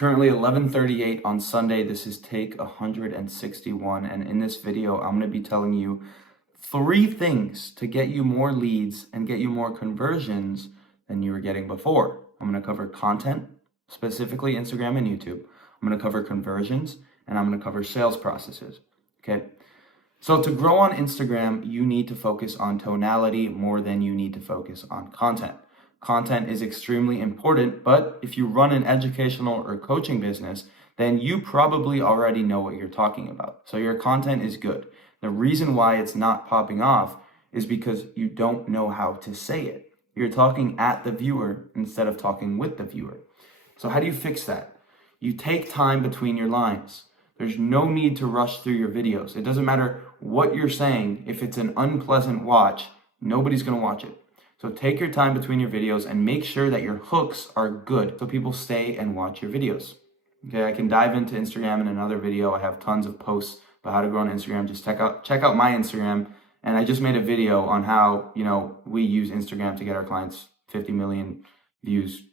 currently 11:38 on Sunday. This is take 161, and in this video, I'm going to be telling you 3 things to get you more leads and get you more conversions than you were getting before. I'm going to cover content, specifically Instagram and YouTube. I'm going to cover conversions, and I'm going to cover sales processes. Okay. So to grow on Instagram, you need to focus on tonality more than you need to focus on content. Content is extremely important, but if you run an educational or coaching business, then you probably already know what you're talking about. So your content is good. The reason why it's not popping off is because you don't know how to say it. You're talking at the viewer instead of talking with the viewer. So how do you fix that? You take time between your lines. There's no need to rush through your videos. It doesn't matter what you're saying. If it's an unpleasant watch, nobody's going to watch it. So take your time between your videos and make sure that your hooks are good so people stay and watch your videos. Okay, I can dive into Instagram in another video. I have tons of posts about how to grow on Instagram. Just check out my Instagram. And I just made a video on how, we use Instagram to get our clients 50 million views,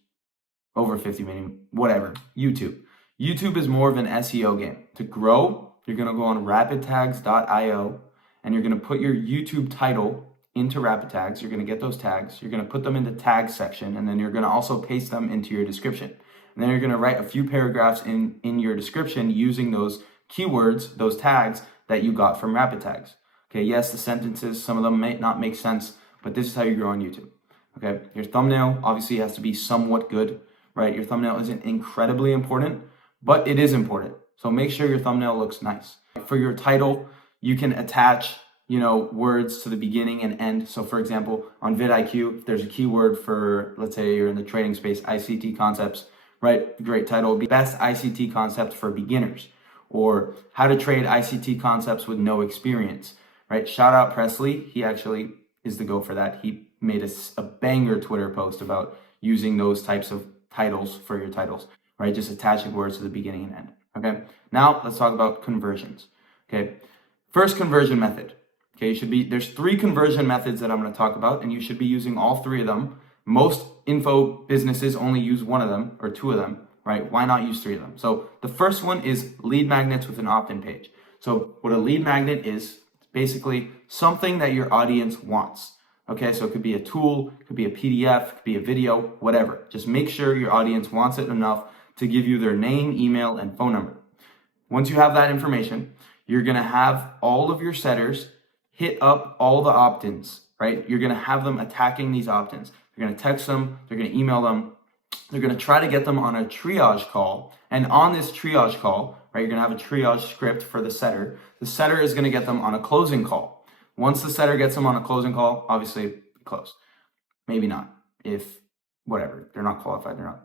over 50 million, whatever. YouTube is more of an SEO game. To grow, you're going to go on rapidtags.io and you're going to put your YouTube title into rapid tags. You're going to get those tags. You're going to put them into tag section, and then you're going to also paste them into your description. And then you're going to write a few paragraphs in your description using those keywords, those tags that you got from rapid tags. Okay, yes, the sentences, some of them may not make sense, but this is how you grow on YouTube. Okay, your thumbnail obviously has to be somewhat good, right? Your thumbnail isn't incredibly important, but it is important. So make sure your thumbnail looks nice. For your title, you can attach words to the beginning and end. So for example, on vidIQ, if there's a keyword for, let's say you're in the trading space, ICT concepts, right? Great title would be best ICT concept for beginners, or how to trade ICT concepts with no experience, right? Shout out Presley. He actually is the go for that. He made a banger Twitter post about using those types of titles for your titles, right? Just attaching words to the beginning and end. Okay. Now let's talk about conversions. Okay. First conversion method. Okay, there's 3 conversion methods that I'm going to talk about, and you should be using all 3 of them. Most info businesses only use 1 of them or 2 of them, right? Why not use 3 of them? So the first one is lead magnets with an opt-in page. So what a lead magnet is basically something that your audience wants. Okay, so it could be a tool, it could be a PDF, it could be a video, whatever. Just make sure your audience wants it enough to give you their name, email, and phone number. Once you have that information, you're going to have all of your setters hit up all the opt-ins, right? You're going to have them attacking these opt-ins. They're going to text them. They're going to email them. They're going to try to get them on a triage call. And on this triage call, right, you're going to have a triage script for the setter. The setter is going to get them on a closing call. Once the setter gets them on a closing call, obviously close. Maybe not. If, whatever, they're not qualified, they're not.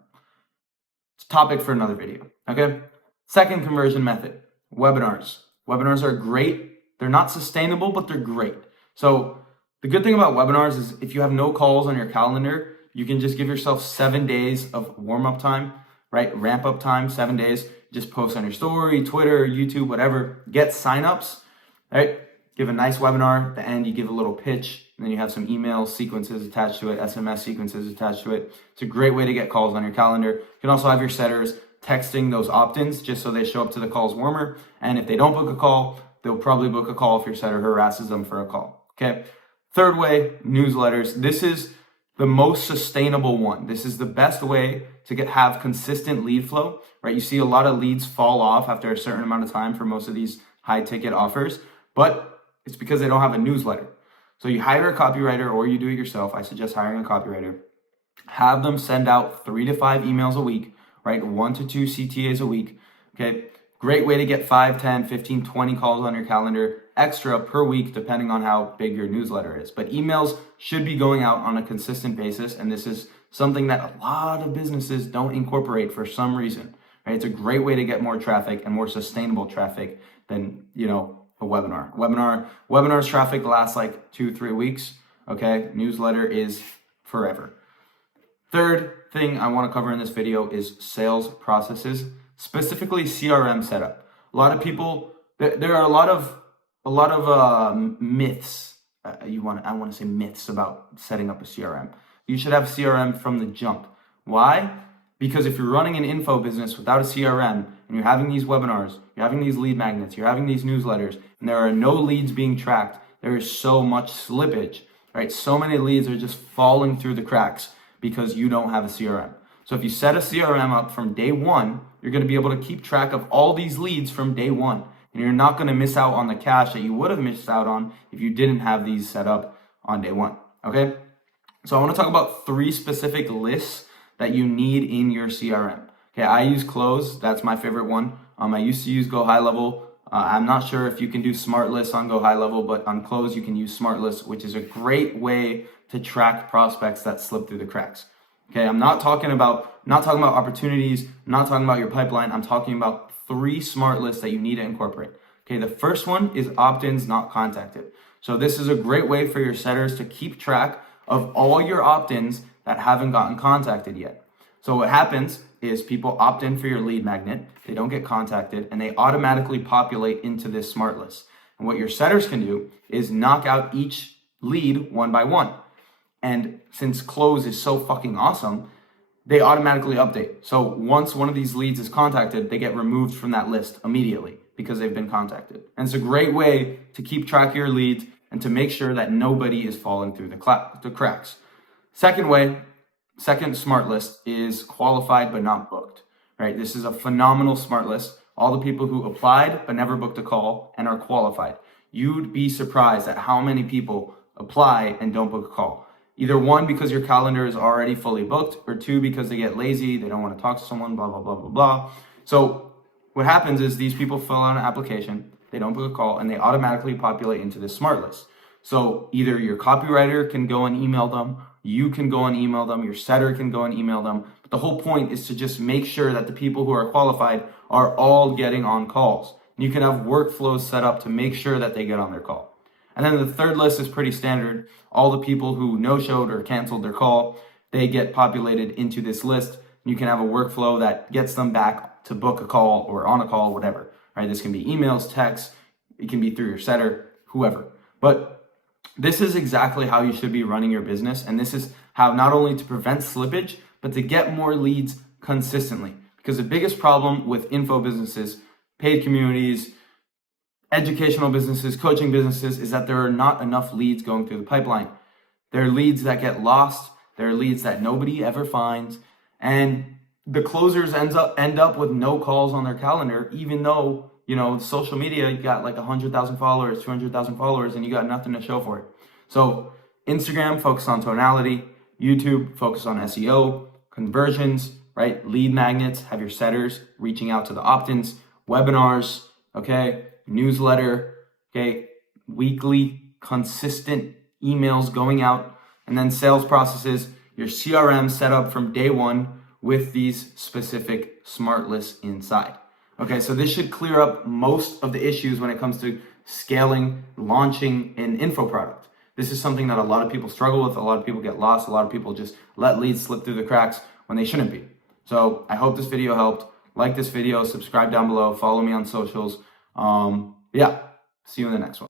It's a topic for another video, okay? Second conversion method, webinars. Webinars are great. They're not sustainable, but they're great. So the good thing about webinars is if you have no calls on your calendar, you can just give yourself 7 days of warm-up time, right? Ramp up time, 7 days. Just post on your story, Twitter, YouTube, whatever. Get signups, right? Give a nice webinar. At the end, you give a little pitch, and then you have some email sequences attached to it, SMS sequences attached to it. It's a great way to get calls on your calendar. You can also have your setters texting those opt-ins just so they show up to the calls warmer. And if they don't book a call, they'll probably book a call if your setter harasses them for a call. Okay. Third way, newsletters. This is the most sustainable one. This is the best way to have consistent lead flow, right? You see a lot of leads fall off after a certain amount of time for most of these high ticket offers, but it's because they don't have a newsletter. So you hire a copywriter or you do it yourself. I suggest hiring a copywriter. Have them send out 3 to 5 emails a week, right? 1 to 2 CTAs a week. Okay. Great way to get 5, 10, 15, 20 calls on your calendar extra per week, depending on how big your newsletter is. But emails should be going out on a consistent basis. And this is something that a lot of businesses don't incorporate for some reason, right? It's a great way to get more traffic and more sustainable traffic than, a webinar. Webinars traffic lasts like 2-3 weeks. Okay. Newsletter is forever. Third thing I want to cover in this video is sales processes. Specifically CRM setup. A lot of people, there are a lot of myths. I want to say myths about setting up a CRM. You should have CRM from the jump. Why? Because if you're running an info business without a CRM and you're having these webinars, you're having these lead magnets, you're having these newsletters, and there are no leads being tracked, there is so much slippage, right? So many leads are just falling through the cracks because you don't have a CRM. So if you set a CRM up from day one, you're going to be able to keep track of all these leads from day one. And you're not going to miss out on the cash that you would have missed out on if you didn't have these set up on day one. Okay? So I want to talk about 3 specific lists that you need in your CRM. Okay, I use Close. That's my favorite one. I used to use Go High Level. I'm not sure if you can do smart lists on Go High Level, but on Close you can use smart lists, which is a great way to track prospects that slip through the cracks. Okay, I'm not talking about opportunities, I'm not talking about your pipeline. I'm talking about 3 smart lists that you need to incorporate. Okay, the first one is opt-ins not contacted. So this is a great way for your setters to keep track of all your opt-ins that haven't gotten contacted yet. So what happens is people opt in for your lead magnet, they don't get contacted, and they automatically populate into this smart list. And what your setters can do is knock out each lead one by one. And since Close is so fucking awesome, they automatically update. So once one of these leads is contacted, they get removed from that list immediately because they've been contacted. And it's a great way to keep track of your leads and to make sure that nobody is falling through the cracks. Second smart list is qualified but not booked, right? This is a phenomenal smart list. All the people who applied but never booked a call and are qualified. You'd be surprised at how many people apply and don't book a call. Either 1, because your calendar is already fully booked, or 2, because they get lazy, they don't want to talk to someone, blah, blah, blah, blah, blah. So what happens is these people fill out an application, they don't book a call, and they automatically populate into this smart list. So either your copywriter can go and email them, you can go and email them, your setter can go and email them. But the whole point is to just make sure that the people who are qualified are all getting on calls. And you can have workflows set up to make sure that they get on their call. And then the third list is pretty standard. All the people who no-showed or canceled their call, they get populated into this list. You can have a workflow that gets them back to book a call or on a call, whatever, right? This can be emails, texts, it can be through your setter, whoever. But this is exactly how you should be running your business. And this is how not only to prevent slippage, but to get more leads consistently. Because the biggest problem with info businesses, paid communities, educational businesses, coaching businesses, is that there are not enough leads going through the pipeline. There are leads that get lost. There are leads that nobody ever finds. And the closers end up with no calls on their calendar, even though, social media, you got like 100,000 followers, 200,000 followers, and you got nothing to show for it. So Instagram, focus on tonality. YouTube, focus on SEO, conversions, right? Lead magnets, have your setters reaching out to the opt-ins, webinars, okay? Newsletter, okay, weekly, consistent emails going out, and then sales processes, your CRM set up from day one with these specific smart lists inside. Okay, so this should clear up most of the issues when it comes to scaling, launching an info product. This is something that a lot of people struggle with, a lot of people get lost, a lot of people just let leads slip through the cracks when they shouldn't be. So I hope this video helped. Like this video, subscribe down below, follow me on socials. See you in the next one.